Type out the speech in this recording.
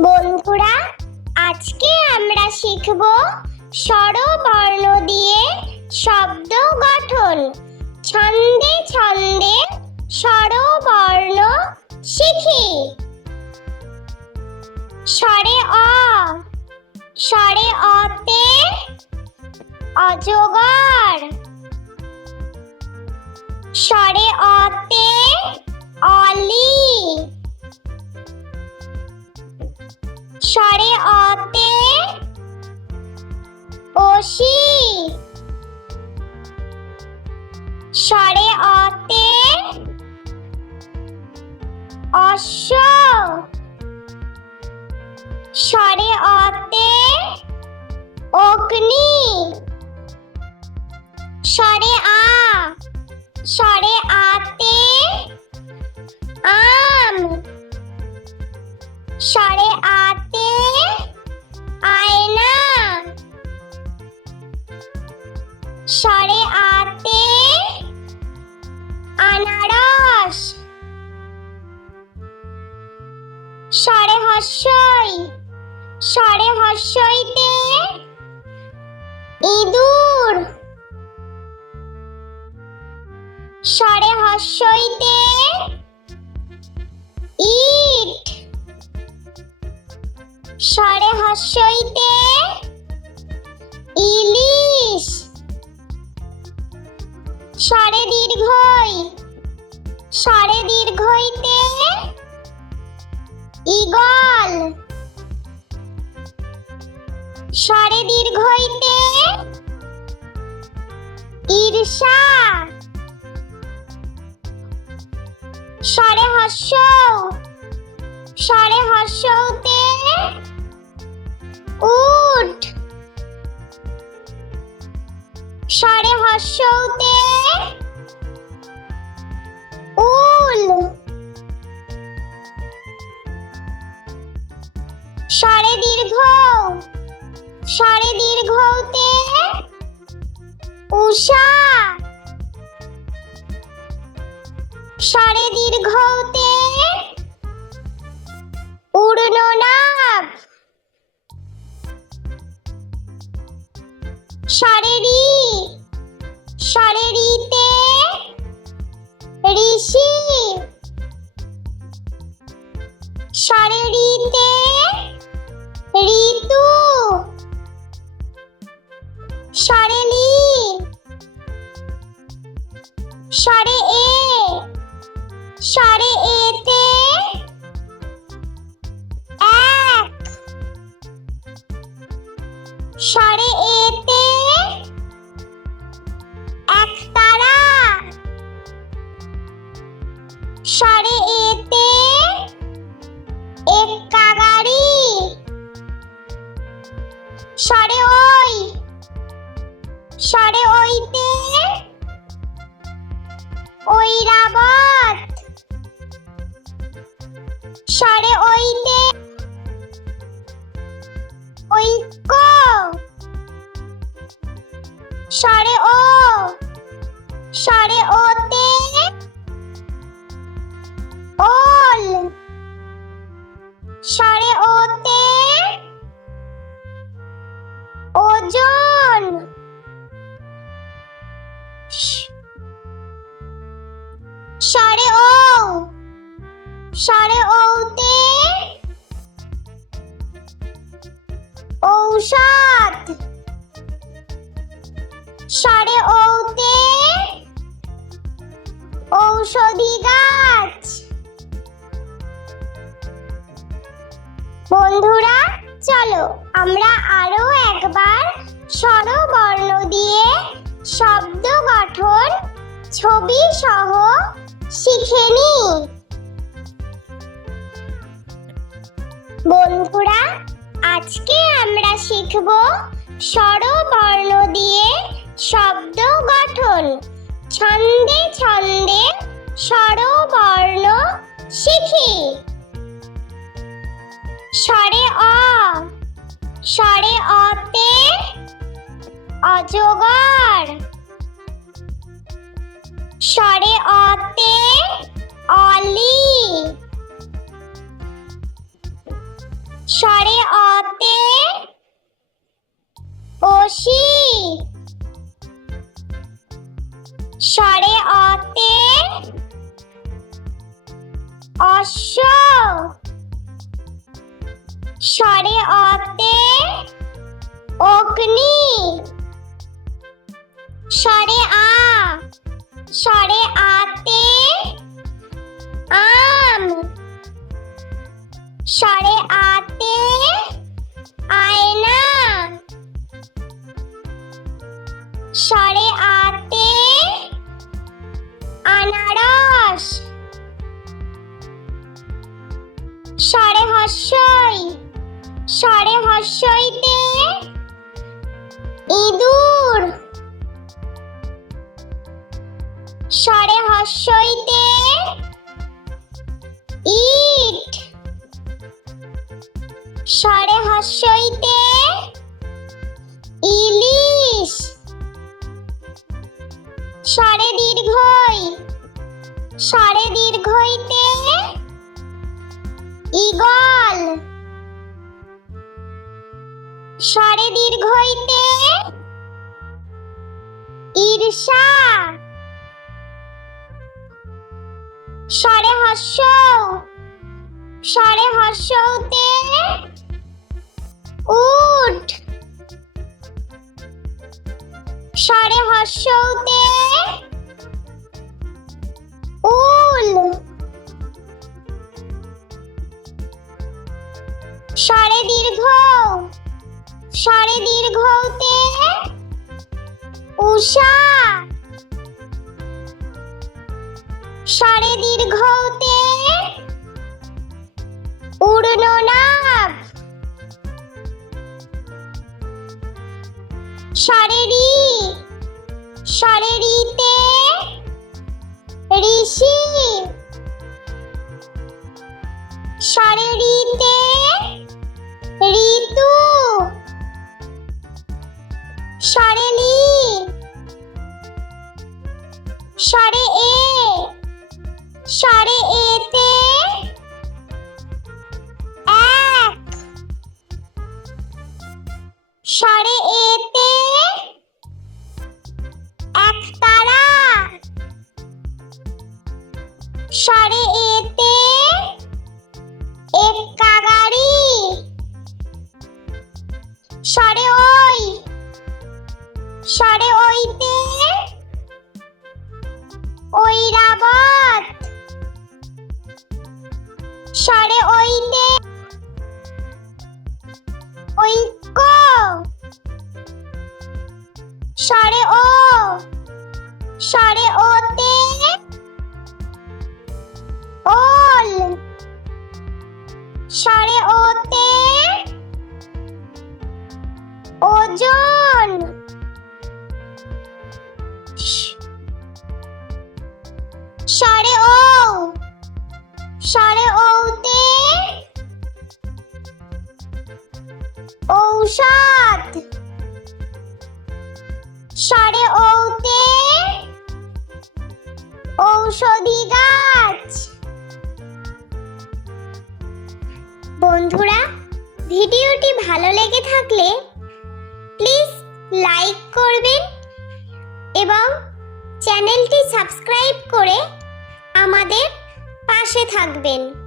বন্ধুরা, আজকে আমরা শিখব স্বরবর্ণ দিয়ে শব্দ গঠন। ছন্দে ছন্দে স্বরবর্ণ শিখি। স্বরে অ, স্বরে অতে অজগর। স্বরে অতে অলি। স্বরে অতে অসি। স্বরে অতে অশ্ব। স্বরে অতে অগ্নি। স্বরে আ, স্বরে আতে আম। স্বরে আতে আয়না। স্বরে আতে আনারস। স্বরে হর্ষই, স্বরে হর্ষইতে ইঁদুর। স্বরে হর্ষইতে ইট। স্বরে হর্ষইতে ইলিশ। স্বরে দীর্ঘই, স্বরে দীর্ঘইতে ঈগল। স্বরে দীর্ঘইতে ঈর্ষা। স্বরে হর্ষ, স্বরে হর্ষতে উট। স্বরে হর্ষতে উল। স্বরে দীর্ঘ, স্বরে দীর্ঘতে উষা। স্বরে দীর্ঘতে উড়ননাভ। স্বরে রি, স্বরে রিতে ঋষি। স্বরে রিতে ঋতু। স্বরে লি, স্বরে এ, স্বরে এতে এক। স্বরে এতে একতারা। স্বরে এতে এক্কাগাড়ি। স্বরে ওই, স্বরে ওইতে ঐরাবত। স্বরে ওইতে ঐক্য। স্বরে ও, স্বরে ওতে ওল। স্বরে ওতে ওজন। স্বরে ও, স্বরে ওতে ঔষধ। স্বরে ওতে ঔষধি গাছ। বন্ধুরা, চলো আমরা আরো একবার স্বরবর্ণ দিয়ে শব্দ গঠন ছবি সহ শিখে নিই। বন্ধুরা, আজকে আমরা শিখব স্বরবর্ণ দিয়ে শব্দ গঠন। ছন্দে ছন্দে স্বরবর্ণ শিখি। স্বরে অ, স্বরে অতে অজগর। স্বরে অতে অলি। অশ্ব। স্বরে অতে অগ্নি। স্বরে আ। স্বরে আতে আম। স্বরে আতে আয়না। স্বরে আতে আনারস। স্বরে হস্যই। স্বরে হস্যইতে ইঁদুর। স্বরে হস্যইতে ইট। স্বরে হস্যইতে ইলিশ। স্বরে দীর্ঘই। স্বরে দীর্ঘইতে ঈগল। স্বরে দীর্ঘইতে ঈর্ষা। স্বরে হস্য। স্বরে হস্যতে উট। স্বরে হস্যতে উল। স্বরে দীর্ঘ। স্বরে দীর্ঘতে উষা। স্বরে দীর্ঘতে উড়ননাভ। স্বরে রি। স্বরে রিতে ঋষি। স্বরে রিতে ঋতু। স্বরে লি। স্বরে এ। স্বরে এতে এক। স্বরে এতে একতারা। স্বরে এতে এক্কা গাড়ি। স্বরে ওই। স্বরে ওইতে ঐরাবত। স্বরে ওইতে ঐক্য। স্বরে ও। স্বরে ওতে ওল। স্বরে ওতে ওজন। স্বরে ও। স্বরে ওতে ঔষধ। স্বরে ওতে ঔষধি গাছ। বন্ধুরা, ভিডিওটি ভালো লেগে থাকলে প্লিজ লাইক করবেন এবং চ্যানেলটি সাবস্ক্রাইব করে আমাদের পাশে থাকবেন।